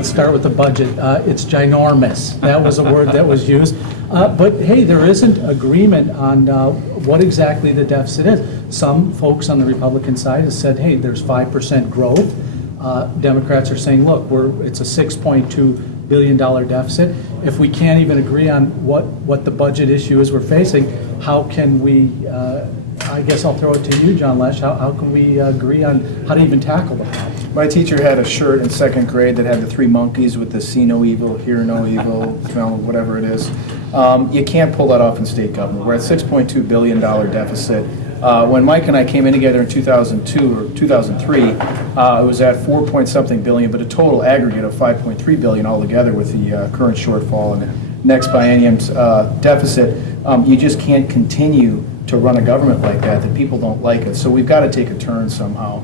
let's start with the budget. It's ginormous. That was a word that was used. But hey, there isn't agreement on what exactly the deficit is. Some folks on the Republican side have said, hey, there's 5% growth. Democrats are saying, look, it's a $6.2 billion deficit. If we can't even agree on what the budget issue is we're facing, how can we, I guess I'll throw it to you, John Lesh, how can we agree on how to even tackle the problem? My teacher had a shirt in second grade that had the three monkeys with the see no evil, hear no evil, smell whatever it is. You can't pull that off in state government. We're at $6.2 billion deficit. When Mike and I came in together in 2002 or 2003, it was at 4-point-something billion, but a total aggregate of 5.3 billion altogether with the current shortfall and the next biennium's deficit. You just can't continue to run a government like that people don't like it. So we've got to take a turn somehow.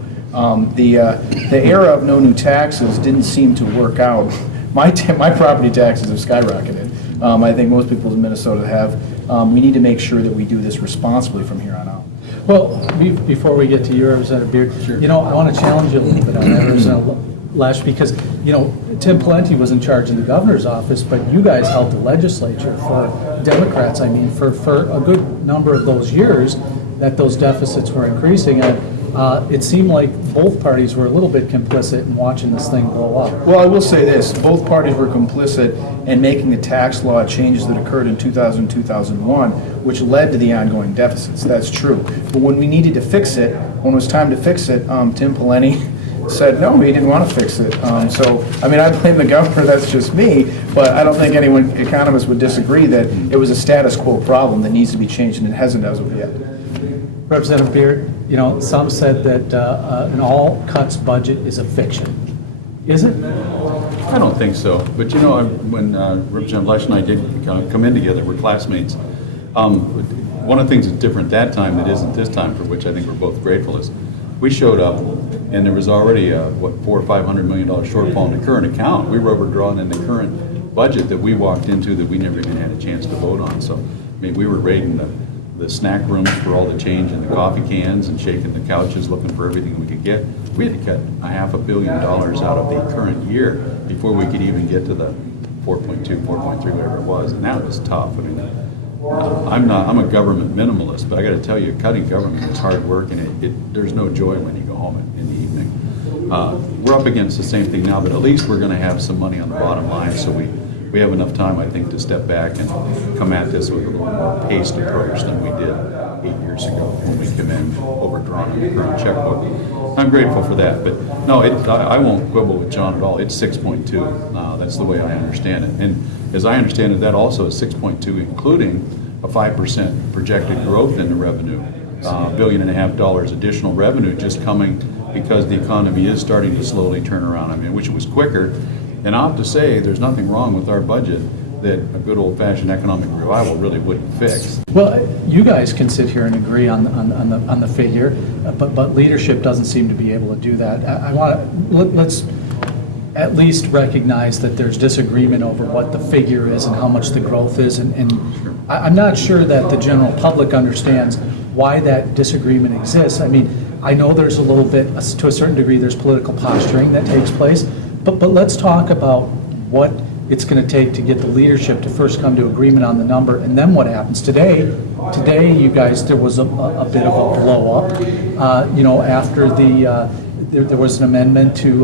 The era of no new taxes didn't seem to work out. My property taxes have skyrocketed. I think most people in Minnesota have. We need to make sure that we do this responsibly from here on out. Well, before we get to you, Representative Beard, sure. I want to challenge you a little bit on that, Representative Lesh, because, Tim Pawlenty was in charge in the governor's office, but you guys held the legislature for Democrats, for a good number of those years that those deficits were increasing. And it seemed like both parties were a little bit complicit in watching this thing blow up. Well, I will say this. Both parties were complicit in making the tax law changes that occurred in 2000 2001, which led to the ongoing deficits. That's true. But when we needed to fix it, when it was time to fix it, Tim Pawlenty said no, he didn't want to fix it. I blame the governor, that's just me, but I don't think economists would disagree that it was a status quo problem that needs to be changed, and it hasn't as of yet. Representative Beard, some said that an all-cuts budget is a fiction. Is it? I don't think so. But when Representative Lesh and I did come in together, we're classmates. One of the things that's different that time that isn't this time, for which I think we're both grateful, is we showed up and there was already a $400 or $500 million shortfall in the current account. We were overdrawn in the current budget that we walked into that we never even had a chance to vote on. So we were raiding the snack rooms for all the change in the coffee cans and shaking the couches looking for everything we could get. We had to cut $500 million out of the current year before we could even get to the 4.2, 4.3, whatever it was, and that was tough. I'm a government minimalist, but I got to tell you, cutting government is hard work, and there's no joy when you go home in the evening. We're up against the same thing now, but at least we're going to have some money on the bottom line, so we have enough time, I think, to step back and come at this with a little more paced approach than we did 8 years ago when we came in overdrawn on the current checkbook. I'm grateful for that, but no, I won't quibble with John at all. It's 6.2. That's the way I understand it. And as I understand it, that also is 6.2, including a 5% projected growth in the revenue, $1.5 billion additional revenue just coming because the economy is starting to slowly turn around. Which was quicker. And I'll have to say, there's nothing wrong with our budget that a good old-fashioned economic revival really wouldn't fix. Well, you guys can sit here and agree on the figure, but leadership doesn't seem to be able to do that. Let's at least recognize that there's disagreement over what the figure is and how much the growth is, and Sure. I'm not sure that the general public understands why that disagreement exists. I know there's a little bit, to a certain degree, there's political posturing that takes place, but let's talk about what it's going to take to get the leadership to first come to agreement on the number, and then what happens. Today, you guys, there was a bit of a blow up. After there was an amendment to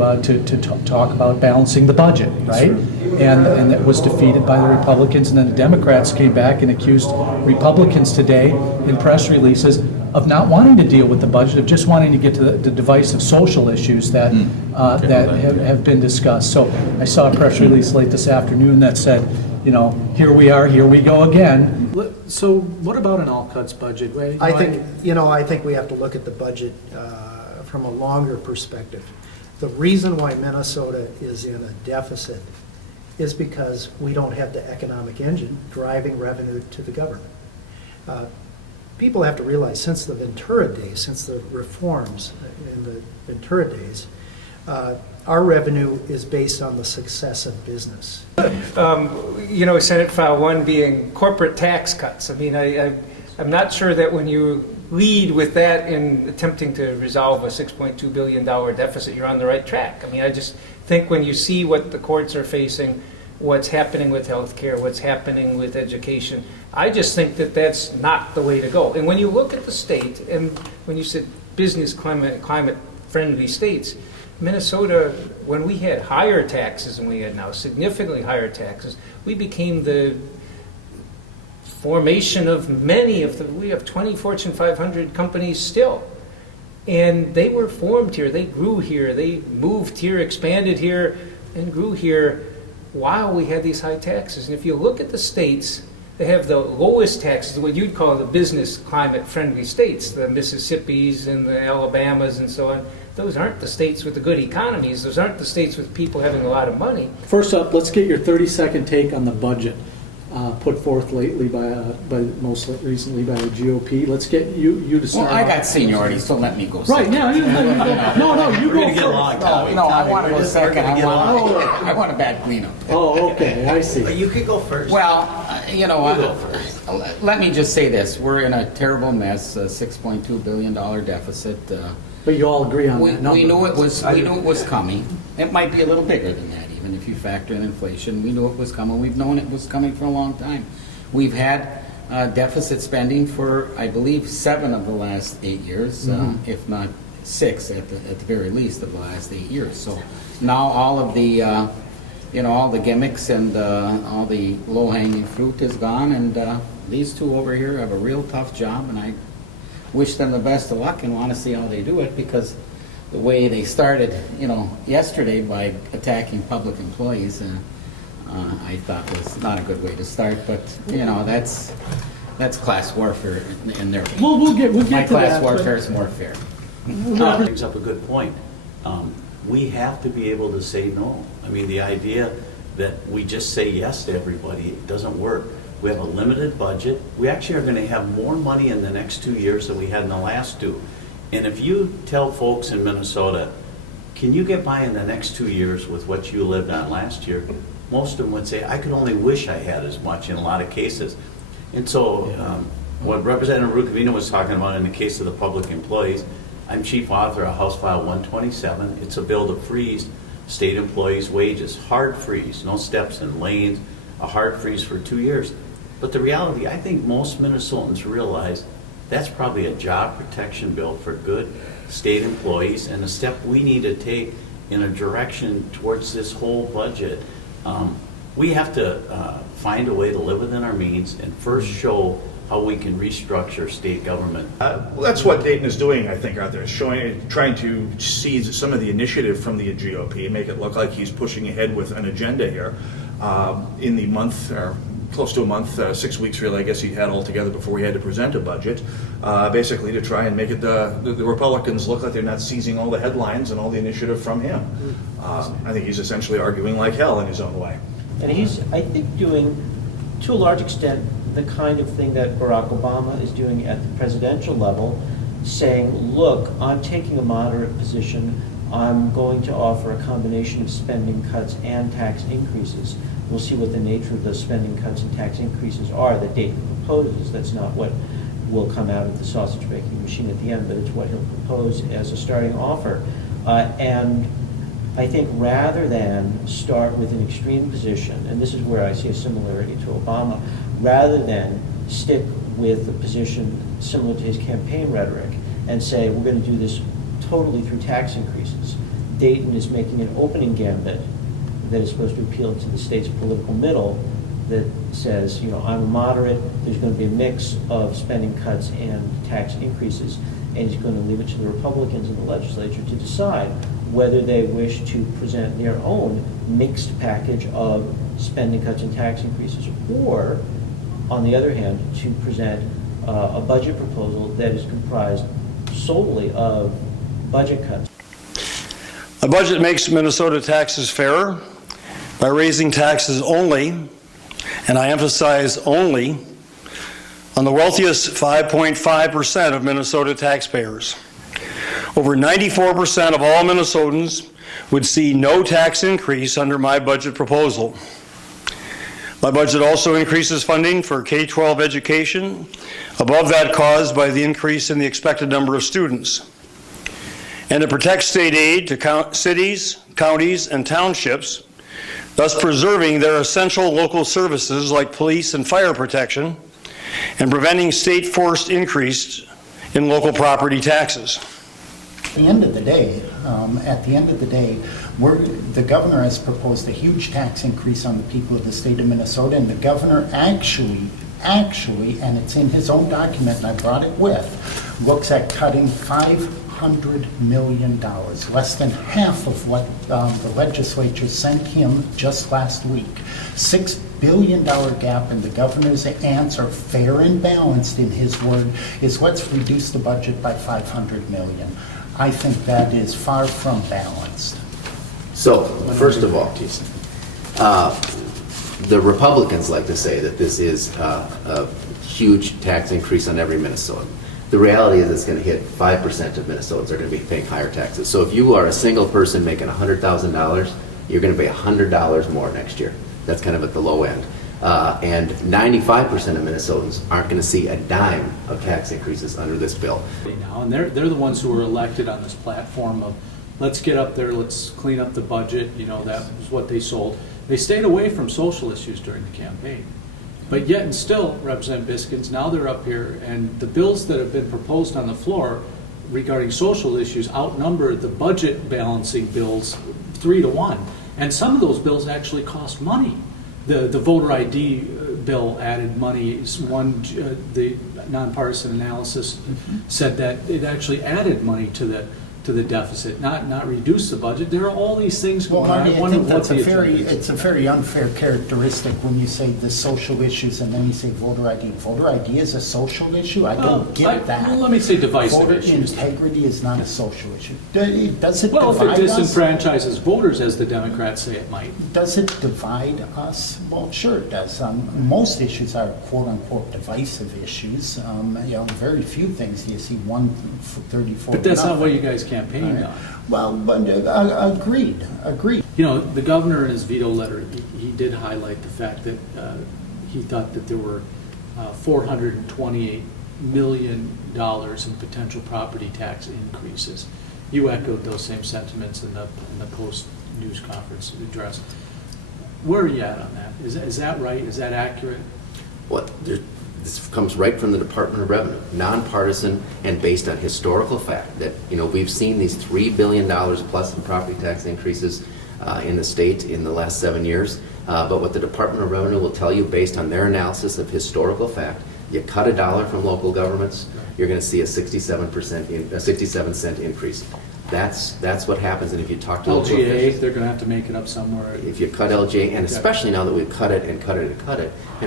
talk about balancing the budget, right? And that was defeated by the Republicans, and then the Democrats came back and accused Republicans today in press releases of not wanting to deal with the budget, of just wanting to get to the divisive social issues that have been discussed. So I saw a press release late this afternoon that said, here we are, here we go again. So what about an all-cuts budget? I think we have to look at the budget from a longer perspective. The reason why Minnesota is in a deficit is because we don't have the economic engine driving revenue to the government. People have to realize, since the Ventura days, since the reforms in the Ventura days, our revenue is based on the success of business. Senate File 1 being corporate tax cuts. I'm not sure that when you lead with that in attempting to resolve a $6.2 billion deficit, you're on the right track. I think when you see what the courts are facing, what's happening with healthcare, what's happening with education, I just think that that's not the way to go. And when you look at the state, and when you said business climate-friendly states, Minnesota, when we had higher taxes than we had now, significantly higher taxes, we became the formation of many of the, we have 20 Fortune 500 companies still. And they were formed here, they grew here, they moved here, expanded here, and grew here while we had these high taxes. And if you look at the states, they have the lowest taxes, what you'd call the business climate-friendly states, the Mississippis and the Alabamas and so on. Those aren't the states with the good economies. Those aren't the states with people having a lot of money. First up, let's get your 30-second take on the budget put forth lately by most recently by the GOP. Let's get you to start. Well, I got seniority, so let me go Right, second. yeah, no, you go first. No, I want to go second. I want a bad cleanup. Oh, okay, I see. You could go first. Well, let me just say this. We're in a terrible mess, a $6.2 billion deficit. But you all agree on that number. We knew it was coming. It might be a little bigger than that, even if you factor in inflation. We knew it was coming. We've known it was coming for a long time. We've had deficit spending for, I believe, 7 of the last 8 years, if not 6 at the very least of the last 8 years. So now all of the, all the gimmicks and all the low-hanging fruit is gone, and these two over here have a real tough job, and I wish them the best of luck and want to see how they do it, because the way they started, yesterday by attacking public employees, I thought was not a good way to start. But that's class warfare in their view. We'll get My to class that. warfare is more fair. Brings up a good point. We have to be able to say no. I mean, the idea that we just say yes to everybody, it doesn't work. We have a limited budget. We actually are going to have more money in the next 2 years than we had in the last 2. And if you tell folks in Minnesota, can you get by in the next 2 years with what you lived on last year? Most of them would say, I could only wish I had as much in a lot of cases. And so what Representative Rukavina was talking about in the case of the public employees, I'm chief author of House File 127. It's a bill to freeze state employees' wages, hard freeze, no steps and lanes, a hard freeze for 2 years. But the reality, I think most Minnesotans realize that's probably a job protection bill for good state employees, and a step we need to take in a direction towards this whole budget. We have to find a way to live within our means and first show how we can restructure state government. Well, that's what Dayton is doing, I think, out there, trying to seize some of the initiative from the GOP and make it look like he's pushing ahead with an agenda here in the month, or close to a month, 6 weeks really, I guess he had all together before he had to present a budget, basically to try and make it the Republicans look like they're not seizing all the headlines and all the initiative from him. I think he's essentially arguing like hell in his own way. And he's, I think, doing, to a large extent, the kind of thing that Barack Obama is doing at the presidential level, saying, look, I'm taking a moderate position. I'm going to offer a combination of spending cuts and tax increases. We'll see what the nature of those spending cuts and tax increases are that Dayton proposes. That's not what will come out of the sausage-making machine at the end, but it's what he'll propose as a starting offer. And I think rather than start with an extreme position, and this is where I see a similarity to Obama, rather than stick with a position similar to his campaign rhetoric and say, we're going to do this totally through tax increases. Dayton is making an opening gambit that is supposed to appeal to the state's political middle that says, I'm a moderate, there's going to be a mix of spending cuts and tax increases, and he's going to leave it to the Republicans in the legislature to decide whether they wish to present their own mixed package of spending cuts and tax increases, or, on the other hand, to present a budget proposal that is comprised solely of budget cuts. A budget makes Minnesota taxes fairer by raising taxes only, and I emphasize only, on the wealthiest 5.5% of Minnesota taxpayers. Over 94% of all Minnesotans would see no tax increase under my budget proposal. My budget also increases funding for K-12 education above that caused by the increase in the expected number of students. and to protect state aid to cities, counties, and townships, thus preserving their essential local services like police and fire protection, and preventing state-forced increase in local property taxes. At the end of the day, the governor has proposed a huge tax increase on the people of the state of Minnesota, and the governor actually, and it's in his own document, and I brought it with, looks at cutting $500 million, less than half of what the legislature sent him just last week. $6 billion gap, and the governor's answer, fair and balanced in his word, is let's reduce the budget by $500 million. I think that is far from balanced. So, first of all, the Republicans like to say that this is a huge tax increase on every Minnesotan. The reality is it's going to hit 5% of Minnesotans are going to be paying higher taxes. So if you are a single person making $100,000, you're going to pay $100 more next year. That's kind of at the low end. And 95% of Minnesotans aren't going to see a dime of tax increases under this bill. Now, and they're the ones who were elected on this platform of let's get up there, let's clean up the budget. You know, that was what they sold. They stayed away from social issues during the campaign. But yet and still, Representative Biskins, now they're up here, and the bills that have been proposed on the floor regarding social issues outnumber the budget balancing bills 3-1. And some of those bills actually cost money. The voter ID bill added money. The nonpartisan analysis said that it actually added money to the deficit, not reduce the budget. There are all these things going on. Marty, I think that's it's a very unfair characteristic when you say the social issues and then you say voter ID. Voter ID is a social issue? I don't get that. Well, let me say divisive voter issues. Integrity is not a social issue. Does it Well, divide if it us? disenfranchises voters, as the Democrats say it might. Does it divide us? Well, sure it does. Most issues are quote-unquote divisive issues. Very few things do you see 134. But that's not what you guys campaigned on. Well, but agreed. You know, the governor in his veto letter, he did highlight the fact that he thought that there were $428 million in potential property tax increases. You echoed those same sentiments in the post-news conference address. Where are you at on that? Is that right? Is that accurate? This comes right from the Department of Revenue, nonpartisan and based on historical fact that, we've seen these $3 billion plus in property tax increases in the state in the last 7 years. But what the Department of Revenue will tell you based on their analysis of historical fact, you cut $1 from local governments, you're going to see a 67-cent increase. That's what happens, and if you talk to LGA, they're going to have to make it up somewhere. If you cut LGA, and especially now that we've cut it, and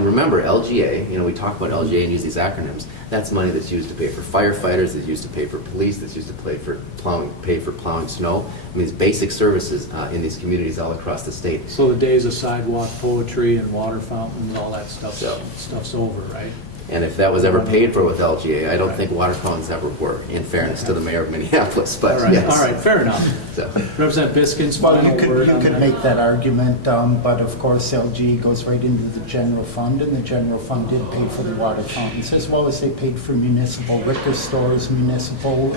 remember LGA, we talk about LGA and use these acronyms, that's money that's used to pay for firefighters, that's used to pay for police, that's used to pay for plowing snow. I mean, it's basic services in these communities all across the state. So the days of sidewalk poetry and water fountains and all that stuff's over, right? And if that was ever paid for with LGA, I don't think water fountains ever were, in fairness to the mayor of Minneapolis, but yes. All right, fair enough. So. Representative Biskins, Well, final word you on could that? make that argument, but of course LG goes right into the general fund, and the general fund did pay for the water fountains, as well as they paid for municipal liquor stores, municipal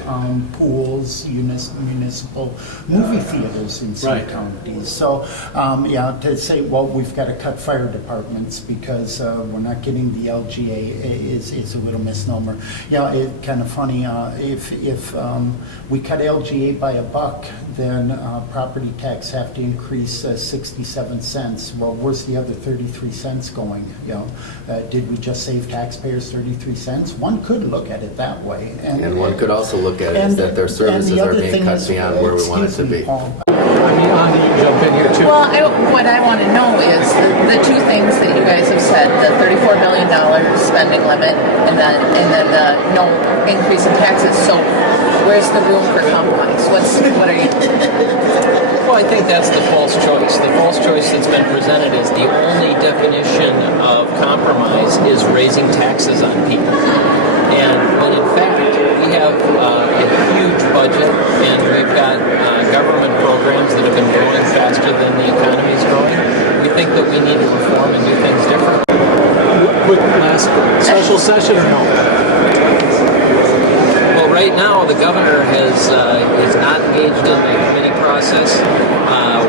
pools, municipal movie theaters in some counties. So, to say, well, we've got to cut fire departments because we're not getting the LGA is a little misnomer. It's kind of funny. If we cut LGA by $1, then property tax have to increase 67 cents. Well, where's the other 33 cents going? Did we just save taxpayers 33 cents? One could look at it that way. And one could also look at it as that their services are being cut beyond where we want it to be. Ahndi, you jump in here too. Well, what I want to know is the two things that you guys have said: the $34 million spending limit, and then the no increase in taxes. So, where's the room for compromise? What are you? Well, I think that's the false choice. The false choice that's been presented is the only definition of compromise is raising taxes on people, and when in fact we have a huge budget and we've got government programs that have been growing faster than the economy is growing. We think that we need to reform and do things differently. Quick last special session or no? Well, right now the governor is not engaged in the committee process.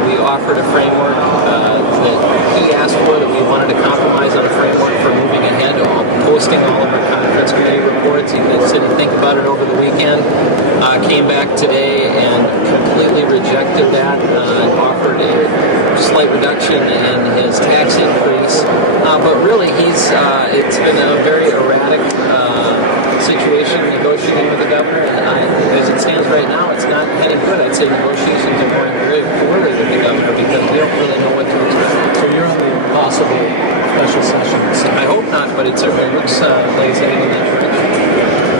We offered a framework that he asked for, that we wanted to compromise on a framework for moving ahead, posting all of our conference committee reports. He could sit and think about it over the weekend. Came back today and completely rejected that and offered a slight reduction in his tax increase. But really, it's been a very erratic situation negotiating with the governor. And as it stands right now, it's not heading good. I'd say negotiations are going very poorly with the governor because we don't really know what to expect. So you're on the possible special sessions. I hope not, but it certainly looks like it's heading in that direction.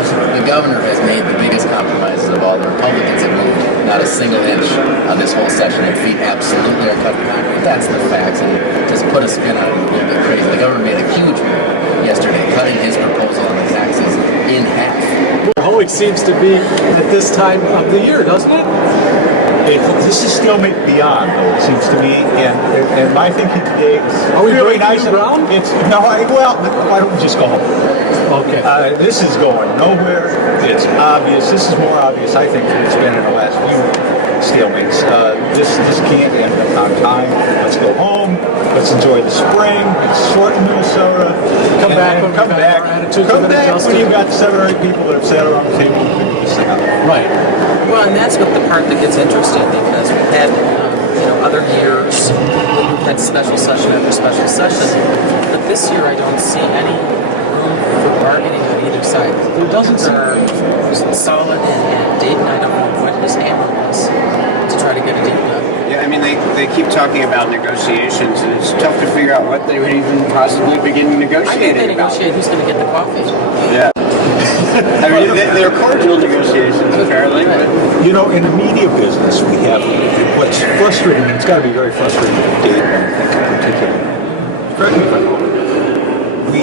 The governor has made the biggest compromises of all. The Republicans have moved not a single inch on this whole session. Their feet absolutely are cut in concrete. That's the facts, and just put a spin on it a little bit crazy. The governor made a huge move yesterday, cutting his proposal on the taxes in half. It always seems to be at this time of the year, doesn't it? This is Stalemate beyond, though, it seems to me, and my thinking today is Are we really breaking nice. ground? Why don't we just go home? Okay. This is going nowhere. It's obvious. This is more obvious, I think, than it's been in the last few stalemates. This can't end on time. Let's go home. Let's enjoy the spring. It's short in Minnesota. Come back when you've got 7 or 8 people that have sat around the table and figured this out. Right. Well, and that's what the part that gets interesting, because we've had, other years we've had special session after special session, but this year I don't see any room for bargaining on either side. There doesn't seem are solid, and Dayton, I don't know what his hammer was to try to get a deal done. Yeah, I mean, they keep talking about negotiations, and it's tough to figure out what they would even possibly begin negotiating about. I think they negotiate who's going to get the coffee. Yeah. I mean, they're cordial negotiations, apparently. But In the media business, we have what's frustrating, and it's got to be very frustrating for Dayton, I think, in particular. Correct me if I'm wrong.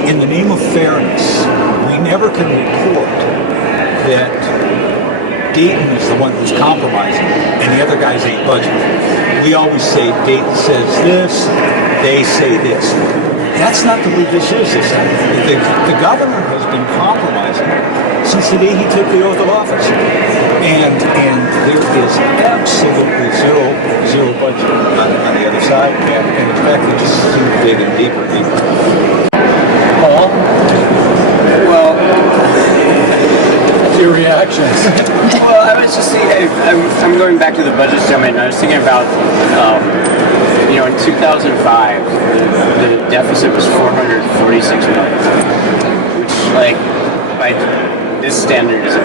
In the name of fairness, we never can report that Dayton is the one who's compromising and the other guys ain't budgeting. We always say Dayton says this, they say this. That's not the way this is this time. The governor has been compromising since the day he took the oath of office. And there is absolutely zero budget on the other side. And in fact, we just seem digging deeper and deeper. Paul? well, Your reactions. well, I was just thinking. I'm going back to the budget stalemate, and I was thinking about, in 2005, the deficit was $446 million, which, by this standard, is a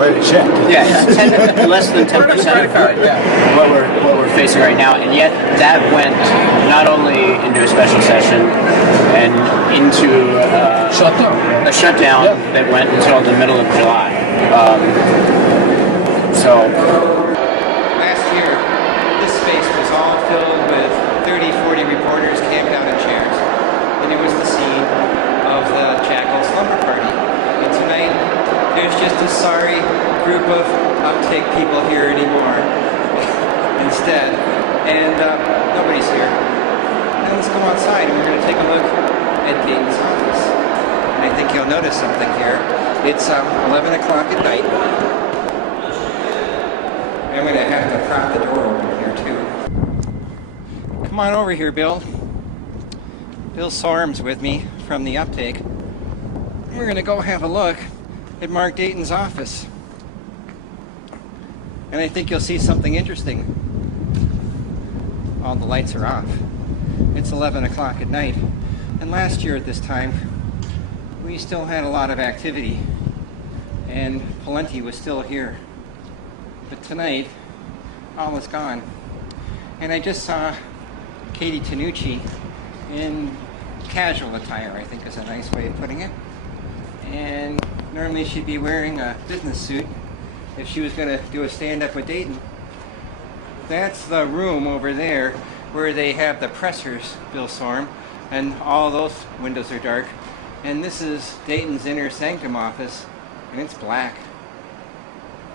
Write a check. Yeah, less than 10% of what we're facing right now, and yet that went not only into a special session and into a shutdown that went until the middle of July. Last year, this space was all filled with 30, 40 reporters camped out in chairs, and it was the scene of the Jackal slumber party. And tonight, there's just a sorry group of uptick people here anymore instead, and nobody's here. Now let's go outside and we're going to take a look at Dayton's office. And I think you'll notice something here. It's 11 o'clock at night. I'm going to have to prop the door open here too. Come on over here, Bill. Bill Sorm's with me from the uptake. We're going to go have a look at Mark Dayton's office. And I think you'll see something interesting. All the lights are off. It's 11 o'clock at night. And last year at this time, we still had a lot of activity. And Palenti was still here. But tonight, all is gone. And I just saw Katie Tanucci in casual attire, I think is a nice way of putting it. And normally she'd be wearing a business suit if she was going to do a stand-up with Dayton. That's the room over there where they have the pressers, Bill Sorm, and all those windows are dark. And this is Dayton's inner sanctum office, and it's black.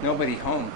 Nobody home.